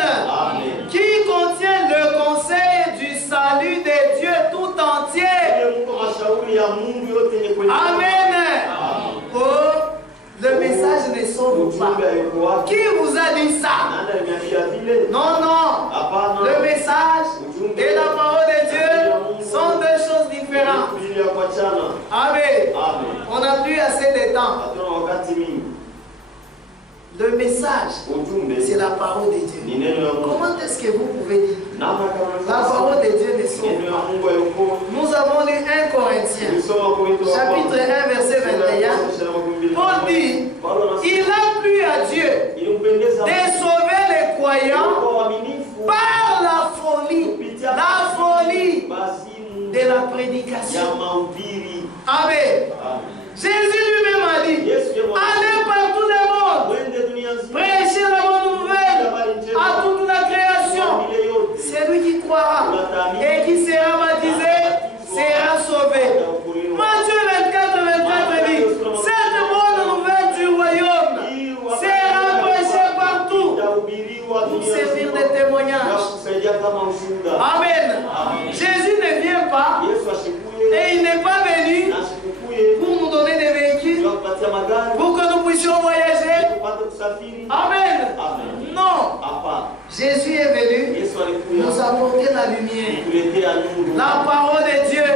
Qui contient le conseil du salut de Dieu tout entier. Amen. Oh, le message ne sauve pas. Qui vous a dit ça? Non, non. Le message et la parole de Dieu sont deux choses différentes. Amen. On n'a plus assez de temps. Le message, c'est la parole de Dieu. Comment est-ce que vous pouvez dire la parole de Dieu ne sauve pas? Nous avons lu 1 Corinthiens, chapitre 1, verset 21. de sauver les croyants par la folie de la prédication. Amen. Jésus lui-même a dit, allez par tout le monde, prêchez la bonne nouvelle à toute la création. Celui qui croira et qui sera baptisé sera sauvé. Matthieu 24 dit, cette bonne nouvelle du royaume sera prêchée partout pour servir de témoignage. Amen. Jésus ne vient pas et il n'est pas venu pour nous donner des véhicules, pour que nous puissions voyager. Amen. Non. Jésus est venu nous apporter la lumière, la parole de Dieu.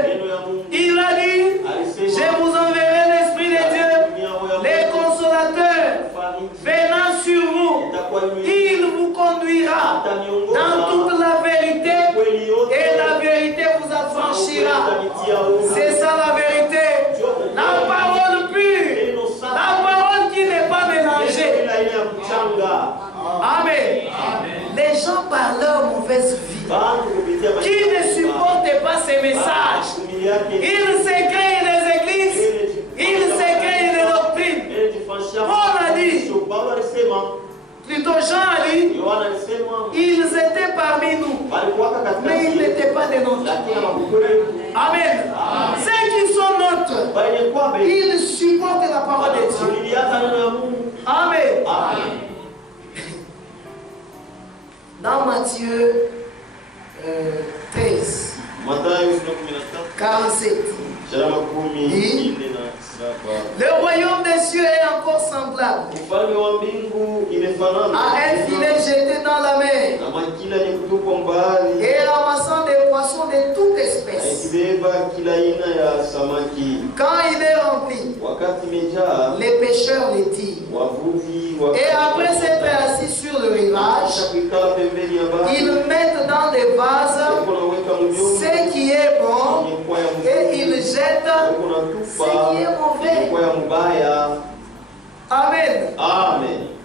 Il a dit, je vous enverrai l'Esprit de Dieu, les consolateurs, venant sur vous. Il vous conduira dans toute la vérité et la vérité vous affranchira. C'est ça la vérité. La parole pure, la parole qui n'est pas mélangée. Amen. Les gens par leur mauvaise vie, qui ne supportent pas ces messages, ils se créent des églises, ils se créent des doctrines. Paul a dit, plutôt Jean a dit, ils étaient parmi nous, mais ils n'étaient pas des nôtres. Amen. Ceux qui sont nôtres, ils supportent la parole de Dieu. Amen. Dans Matthieu 13, 47, le royaume des cieux est encore semblable à un filet jeté dans la mer et ramassant des poissons de toute espèce. Quand il est rempli, les pêcheurs les tirent. Et après s'être assis sur le rivage, ils mettent dans des vases ce qui est bon et ils jettent ce qui est mauvais. Amen.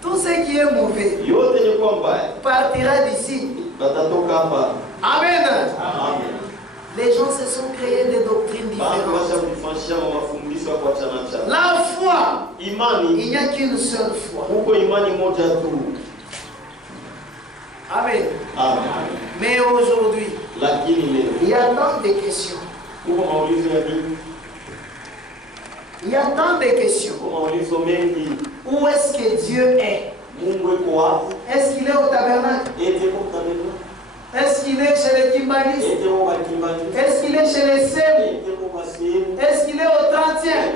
Tout ce qui est mauvais partira d'ici. Amen. Les gens se sont créés des doctrines différentes. La foi, il n'y a qu'une seule foi. Amen. Mais aujourd'hui, il y a tant de questions. Il y a tant de questions. Où est-ce que Dieu est? Est-ce qu'il est au tabernacle? Est-ce qu'il est chez les Kimbanistes? Est-ce qu'il est chez les Sèmes? Est-ce qu'il est au 30e?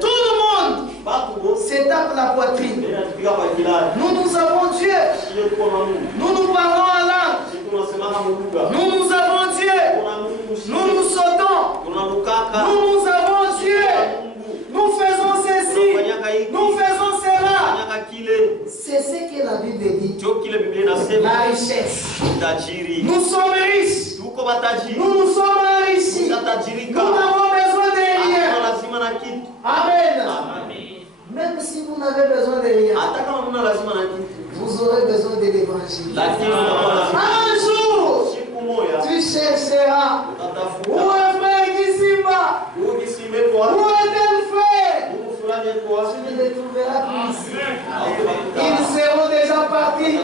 Tout le monde se tape la poitrine. Nous avons Dieu. Nous parlons en langue. Nous avons Dieu. Nous sautons. Nous avons Dieu. Nous faisons ceci. Nous faisons cela. C'est ce que la Bible dit. La richesse. Nous sommes riches. Nous sommes enrichis. Nous n'avons besoin de rien. Amen. Même si vous n'avez besoin de rien, vous aurez besoin de l'évangile. Un jour, tu chercheras. Où est frère Gisimba? Où est tel frère? Tu ne les trouveras plus ici. Ils seront déjà partis.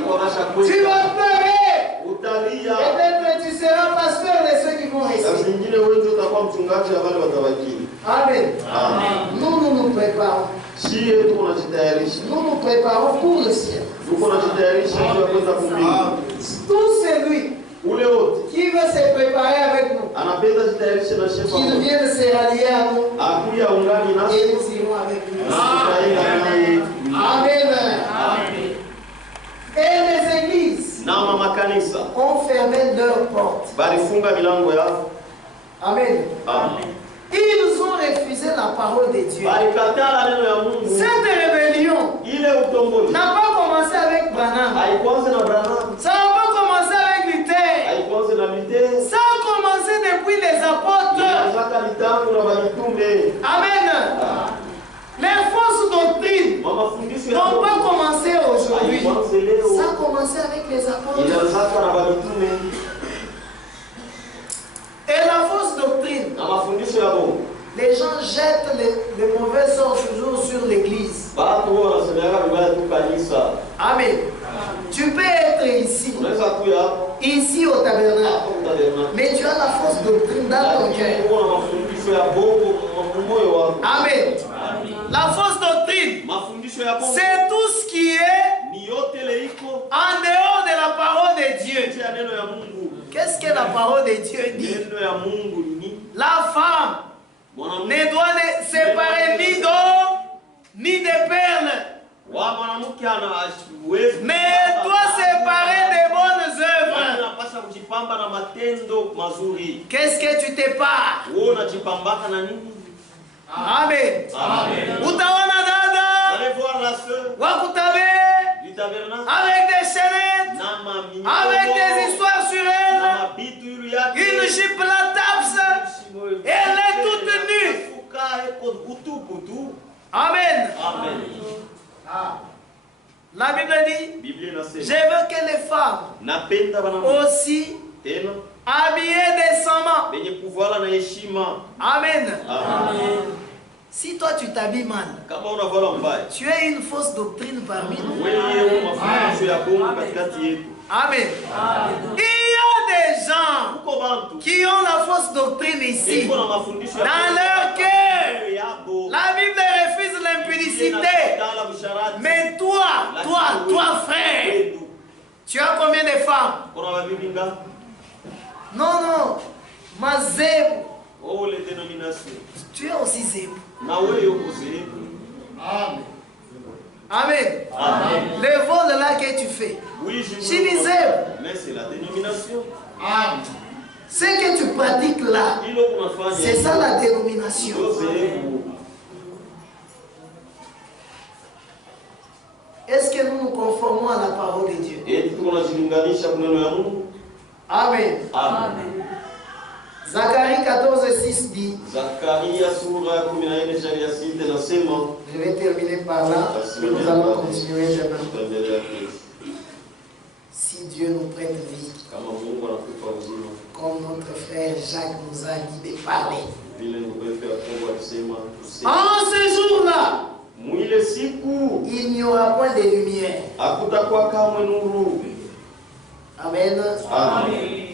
Tu vas pleurer. Peut-être tu seras pasteur de ceux qui vont rester. Amen. Nous nous préparons. Nous nous préparons pour le ciel. Tout celui qui veut se préparer avec nous, qu'il vienne se rallier à nous, et nous irons avec lui. Amen. Et les églises ont fermé leurs portes. Amen. Ils ont refusé la parole de Dieu. Cette rébellion n'a pas commencé avec Branham. Ça n'a pas commencé avec Luther. Ça a commencé depuis les apôtres. Amen. Les fausses doctrines n'ont pas commencé les apôtres. ilianzaka na bamitume Et la fausse doctrine. na mafundisho ya bongo. Les gens jettent les mauvais sorts toujours sur l'église. Batu wanasemeaga vibaya tu kanisa. Amen. Tu peux être ici, Unaweza kuya hapo ici au tabernacle, hapo utaona. mais tu as la fausse doctrine dans ton cœur. Kuna mafundisho ya bongo mu moyo wako. Amen. La fausse doctrine, Mafundisho ya bongo c'est tout ce qui est ni yote ile iko en dehors de la parole de Dieu. nje ya neno ya Mungu. Qu'est-ce que la parole de Dieu dit? Neno ya Mungu ni La femme mwanamke ne doit ne séparer ni d'or ni de perles, wa mwanamke anawezi mais elle doit séparer des bonnes œuvres. anapaswa kujipamba na matendo mazuri. Qu'est-ce que tu te pars? Wewe unajipambaka na nini? Amen. Amen. Utaona dada Allez voir la sœur wakutabe du tabernacle avec des chaînettes, na mami avec des histoires sur elle, na bitu yake une jupe la tape, elle est toute nue. Amen. Amen. La Bible dit, Biblia je inasema veux que les femmes napenda bana aussi tena habillées décemment. benye kuvala na heshima. Amen. Amen. Si toi tu t'habilles mal, Kama unavala mbaya tu as une fausse doctrine parmi nous. wewe mafundisho ya bongo katikati yetu. Amen. Il y a des gens Uko bantu qui ont la fausse doctrine ici. iko na mafundisho ya Dans leur cœur, yabo. la Bible refuse l'impudicité. Mais toi, frère, tu as combien de femmes? Kuna wabibi ngapi? Non, Mazeb, Oh, les dénominations. tu es aussi Zeb. Na wewe uko zehebu. Amen. Amen. Le vol là que tu fais, Oui, je je disais, mais c'est la dénomination. ce que tu pratiques là, Hilo kunafanya. c'est ça la dénomination. Ndio zehebu. Est-ce que nous nous conformons à la parole de Dieu? Eti tunajilinganisha kwa neno ya Mungu. Amen. Amen. Zacharie 14:6 dit, Zakaria sura ya 14 shairi ya 6 nasema, je vais terminer par là, mais nous allons continuer demain. tutaendelea kesho. Si Dieu nous prête vie, Kama Mungu anakupa uzima. comme notre frère Jacques nous a dit de parler. Vile ndugu yetu Yakobo alisema, En ce jour-là, mwile siku il n'y aura point de lumière. hakutakuwa kamwe nuru. Amen. Amen.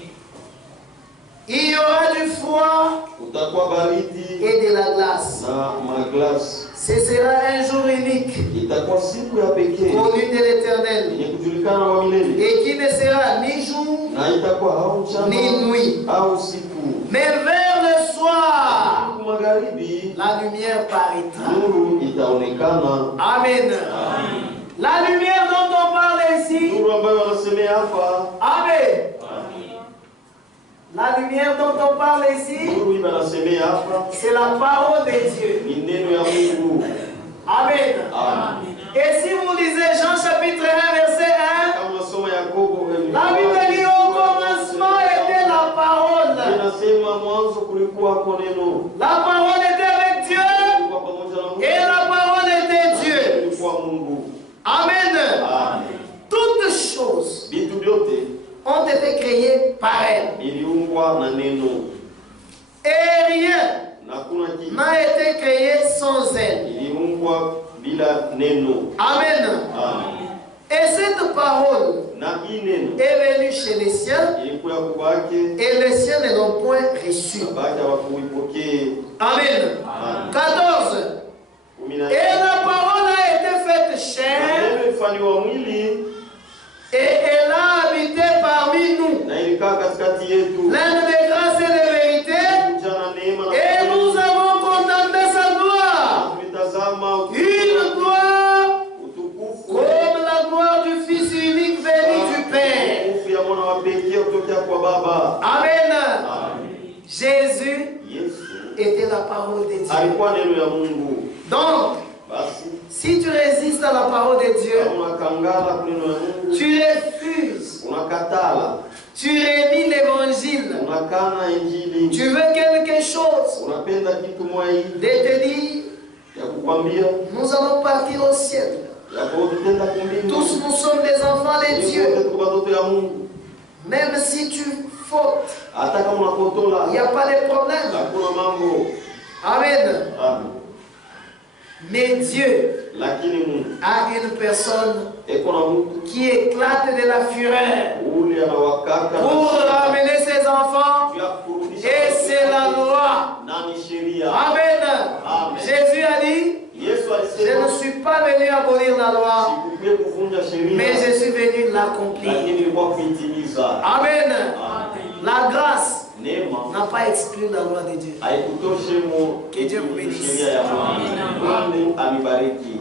Il y aura du froid Kutakuwa baridi et de la glace. na maglasi. Ce sera un jour unique, Itakuwa siku ya pekee connu de l'Éternel, yenye kujulikana wa milele, et qui ne sera ni jour na itakuwa au ni mchana nuit. au usiku. Mais vers le soir, Siku magharibi la lumière paraîtra. nuru itaonekana. Amen. La lumière dont on parle ici, Nuru ambayo wanasemea hapa, Amen. La lumière dont on parle ici, nuru hii wanasemea hapa c'est la parole de Dieu. ni neno ya Mungu. Amen. Amen. Et si vous lisez Jean chapitre 1, verset 1, Kama soma Yakobo, la Bible dit au commencement était la parole. inasema mwanzo kulikuwa kwa neno, La parole était avec Dieu kulikuwa pamoja na Mungu, et la parole était Dieu. kulikuwa Mungu. Amen. Amen. Toutes choses Vitu vyote ont été créées par elle. iliumbwa na neno Et rien na kuna kitu n'a été créé sans elle. iliumbwa bila neno. Amen. Amen. Et cette parole Na hii neno est venue chez les siens ilikuwa kubake et les siens ne l'ont point reçue. baki hawakuipokee. Amen. Amen. 14. 14. Et la parole a été faite chair Neno ilifanywa mwili et elle a habité parmi nous. na ilikaa katikati yetu. Pleine de grâce et de vérité. Jana neema na Et nous avons contemplé sa gloire. tumetazama Une gloire utukufu comme la gloire du Fils unique venu du Père. utukufu ya mwana wa pekee kutokea kwa Baba. Amen. Amen. Jésus Yesu était la parole de Dieu. alikuwa neno ya Mungu. Donc, Basi si tu résistes à la parole de Dieu, kama unakangala kwa neno ya Mungu, tu refuses, unakatala, tu renis l'évangile, unakana injili, tu veux quelque chose, unapenda kitu moja hivi de te dire, ya kukwambia nous allons partir au ciel. ya kutenda kumbingu. Tous nous sommes des enfants de Dieu. watoto ya Mungu. Même si tu fautes, Hata kama unapotola, il n'y a pas de problème. hakuna mambo. Amen. Amen. Mais Dieu Lakini Mungu a une personne eko na mtu qui éclate de la fureur ule anawakaka pour ramener ses enfants, juu ya kurudisha et c'est la loi. na ni sheria. Amen. Amen. Jésus a dit, Yesu je alisema ne suis pas venu abolir la loi, sikukuja kuvunja sheria, mais je suis venu l'accomplir. lakini nilikuwa kuitimiza. Amen. Amen. La grâce Neema n'a pas exclu la loi de Dieu. haikutoshe mu Que Dieu vous bénisse. sheria ya Mungu. Mungu amibariki.